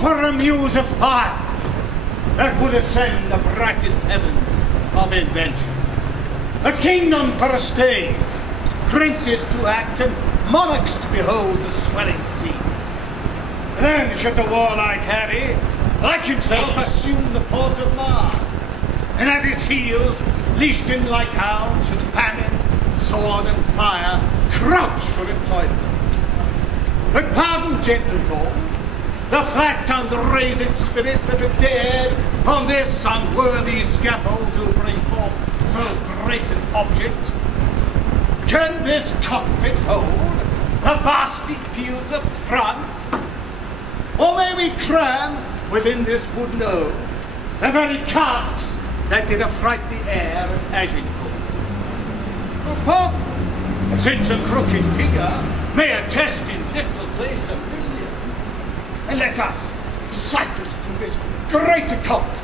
for a muse of fire that would ascend the brightest heaven of invention. A kingdom for a stage, princes to act and monarchs to behold the swelling sea. Then should the warlike Harry, like himself, assume the port of Mars, and at his heels, leashed in like hounds, should famine, sword and fire crouch for employment. But pardon, gentle Lord, the flat-tongued raised spirits that have dared on this unworthy scaffold to bring forth so great an object. Can this cockpit hold the vasty fields of France? Or may we cram within this wooden ode the very casks that did affright the air of Agincourt? Pardon, since a crooked figure may attest in little place a million, and let us cypress to this great account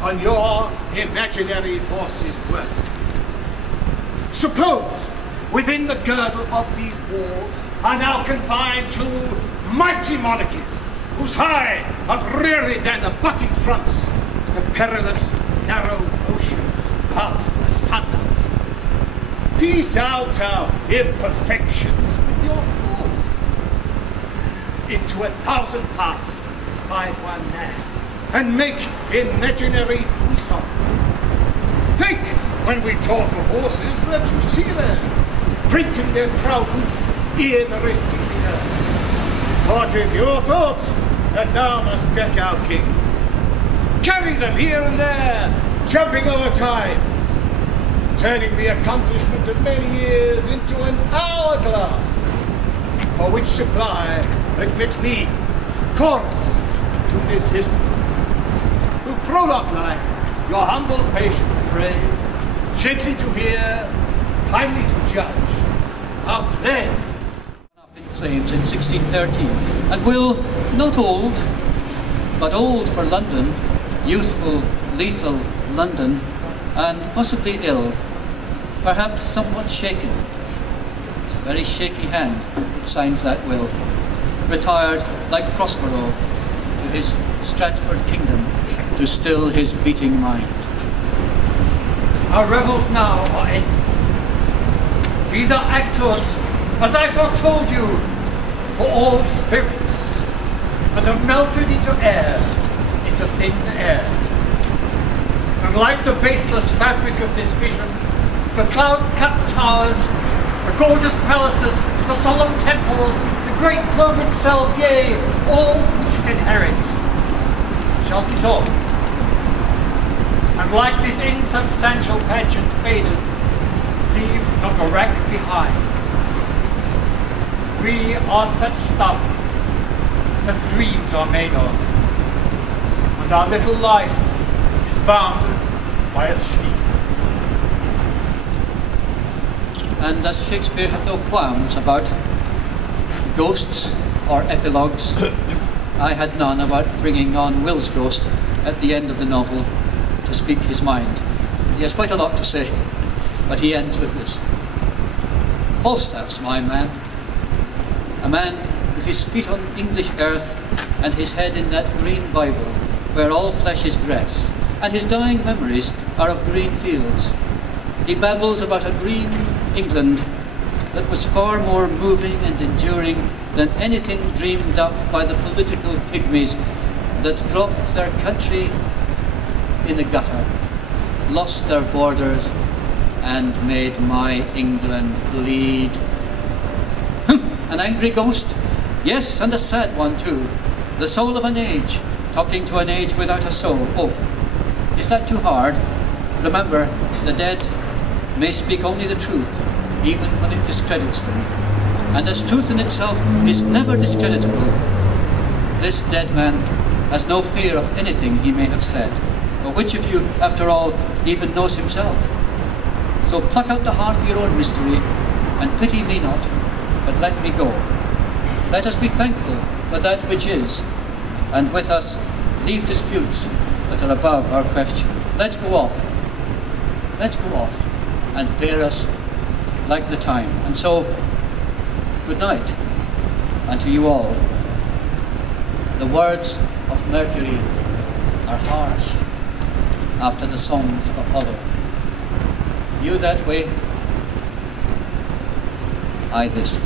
on your imaginary horse's work. Suppose within the girdle of these walls are now confined two mighty monarchies, whose high upreared and abutting fronts the perilous narrow ocean parts asunder. Piece out our imperfections with your force into 1,000 parts by one man, and make imaginary puissance. Think, when we talk of horses, that you see them, printing their proud hoofs in the receding earth. What is your thoughts that now must deck our kings? Carry them here and there, jumping over time, turning the accomplishment of many years into an hourglass, for which supply admit me, chorus, to this history, who prologue like your humble patience pray, gently to hear, kindly to judge, our play. Up in flames in 1613, and will, not old, but old for London, youthful, lethal London, and possibly ill, perhaps somewhat shaken. It's a very shaky hand that signs that will. Retired like Prospero to his Stratford kingdom to still his beating mind. Our revels now are ended. These are actors, as I foretold you, for all spirits that have melted into air, into thin air. And like the baseless fabric of this vision, the cloud-capped towers, the gorgeous palaces, the solemn temples, the great globe itself, yea, all which it inherits, shall dissolve. And like this insubstantial pageant faded, leave not a wreck behind. We are such stuff as dreams are made of, and our little life is bounded by a sleep. And does Shakespeare have no qualms about ghosts or epilogues? I had none about bringing on Will's ghost at the end of the novel to speak his mind. He has quite a lot to say, but he ends with this. Falstaff's my man, a man with his feet on English earth and his head in that green Bible where all flesh is grass, and his dying memories are of green fields. He babbles about a green England that was far more moving and enduring than anything dreamed up by the political pygmies that dropped their country in the gutter, lost their borders, and made my England bleed. An angry ghost? Yes, and a sad one too. The soul of an age, talking to an age without a soul. Oh, is that too hard? Remember, the dead may speak only the truth, even when it discredits them. And as truth in itself is never discreditable, this dead man has no fear of anything he may have said. But which of you, after all, even knows himself? So pluck out the heart of your own mystery, and pity me not, but let me go. Let us be thankful for that which is, and with us leave disputes that are above our question. Let's go off. Let's go off, and bear us like the time. And so, good night, and to you all, The words of Mercury are harsh after the songs of Apollo. You that way, I this.